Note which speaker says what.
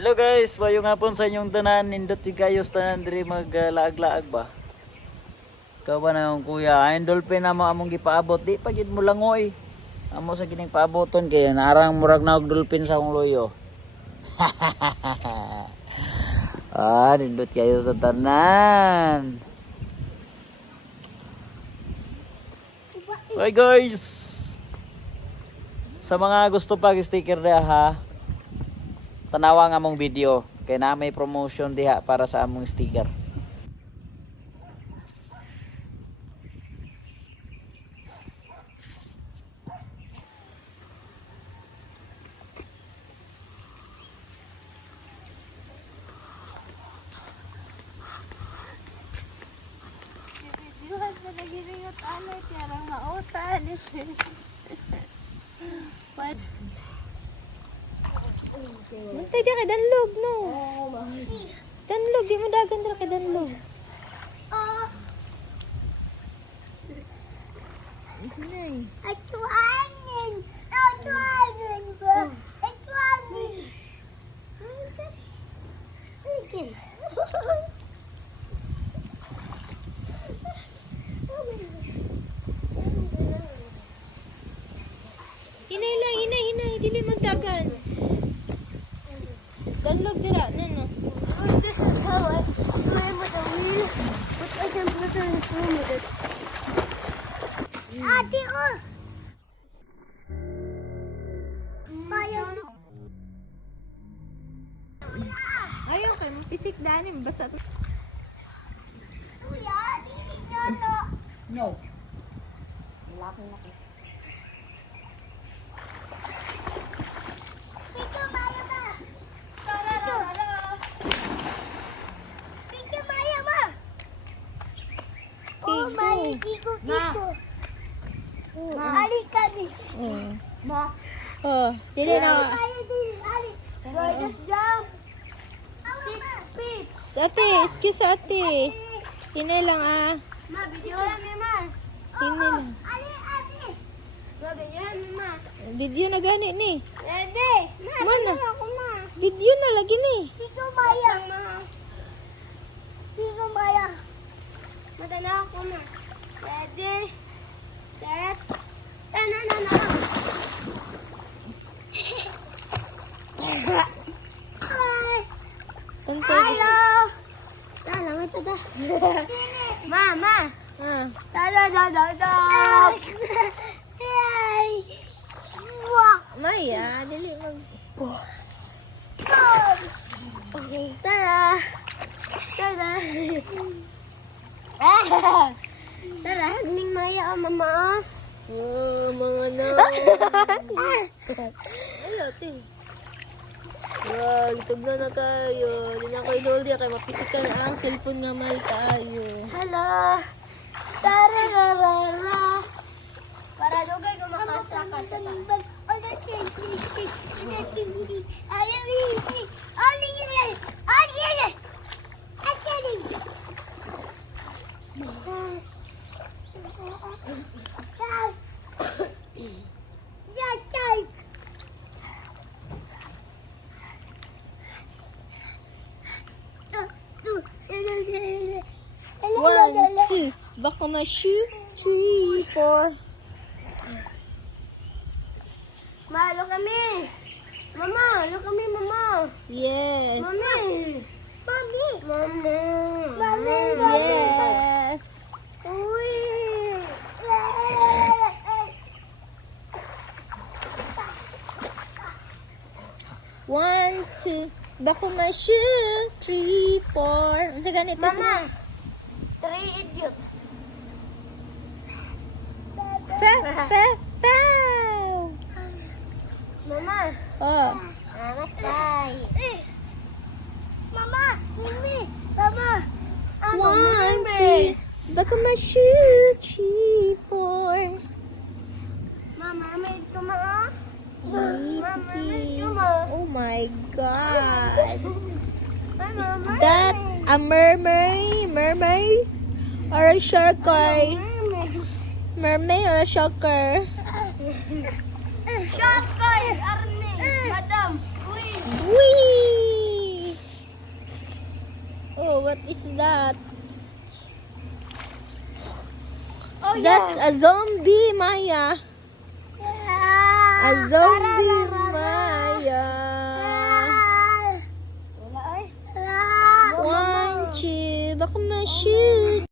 Speaker 1: Hello guys, mayo nga po sa inyong tanan, nindot yung kayos tanan diri maglaag-laag ba? Ikaw ba na yung kuya, ayun dolphin na mo among gipaabot, di pa gid mo langoy. Amo sa kining paaboton kaya narang murag na og dolphin sa akong loyo. ah, nindot kayo sa tanan. Hi guys! Sa mga gusto pag sticker na ha, tanawa nga among video kay na may promotion diha para sa among sticker.
Speaker 2: Diwas Nantay di kay danlog, no? Danlog, di mo dagan dira kay danlog.
Speaker 3: Atuanin!
Speaker 2: Danlog dira, nano.
Speaker 3: This is how I swim with a wheel, which I can the swim with it. Ate, oh! Ayaw.
Speaker 2: Ayaw kay mo pisik danim basa.
Speaker 3: Kuya, dili na no.
Speaker 1: No.
Speaker 3: Pika Maya ba? Pika. Pika Maya ba? Oh,
Speaker 2: Pigo.
Speaker 3: my Kiko Kiko. Ali kami.
Speaker 2: Mm.
Speaker 3: Ma.
Speaker 2: Oh, dili na.
Speaker 3: I just jump? Six feet.
Speaker 2: Ate, excuse ate. Hinay lang ah.
Speaker 3: Ma, video lang ni Ma.
Speaker 2: Hinay lang.
Speaker 3: Ali, Ali. Ma, video lang ni Ma.
Speaker 2: Video na gani ni.
Speaker 3: Ma,
Speaker 2: Mana?
Speaker 3: ako, Ma?
Speaker 2: Video na lagi ni.
Speaker 3: Pika Maya. Pika Maya. Madala ako, Ma. Ready? Set. Eh, na, na, na. Hi.
Speaker 2: Tantay.
Speaker 3: Hello. Tala, nga tada. Mama.
Speaker 2: Ah.
Speaker 3: Tala, da, da, da. Hey. Wah.
Speaker 2: Maya, dili mag
Speaker 3: Tara. Tara. Tara, ning maya ang mama.
Speaker 2: Oh, mga na. Ay, ate. Wow, litog na na kayo. Di na kayo dol di kay mapisik ka na ang cellphone nga mahal tayo.
Speaker 3: Hello. Tara, ra, ra, ra. Para lugay ko makasakan.
Speaker 2: One, two. Baka ma shoe. Three, four.
Speaker 3: Ma, look at me. Mama, look at me, mama.
Speaker 2: Yes.
Speaker 3: Mommy. Mommy. Mommy. Mommy.
Speaker 2: Yes.
Speaker 3: Uy.
Speaker 2: One, two. Baka ma shoe. Three, four. Sa ganito?
Speaker 3: Mama. Three idiots.
Speaker 2: Pa, pa, pow.
Speaker 3: Mama.
Speaker 2: Oh.
Speaker 3: Namaste. Mama. Mimi. Mama. I'm a
Speaker 2: One,
Speaker 3: mermaid.
Speaker 2: two. Baka ma shoe. Three, four.
Speaker 3: Mama, mermaid ka ma.
Speaker 2: Easy.
Speaker 3: Mama, mermaid
Speaker 2: Oh my God.
Speaker 3: Mama,
Speaker 2: Is that a mermaid? Mermaid? Or a sharker?
Speaker 3: mermaid.
Speaker 2: Mermaid or a sharker?
Speaker 3: Shark guys, Arne. Madam. Uy.
Speaker 2: Whee! what is that?
Speaker 3: Oh,
Speaker 2: That's a zombie, Maya.
Speaker 3: yeah.
Speaker 2: A zombie, Maya.
Speaker 3: Ay.
Speaker 2: One, two, baka ma-shoot.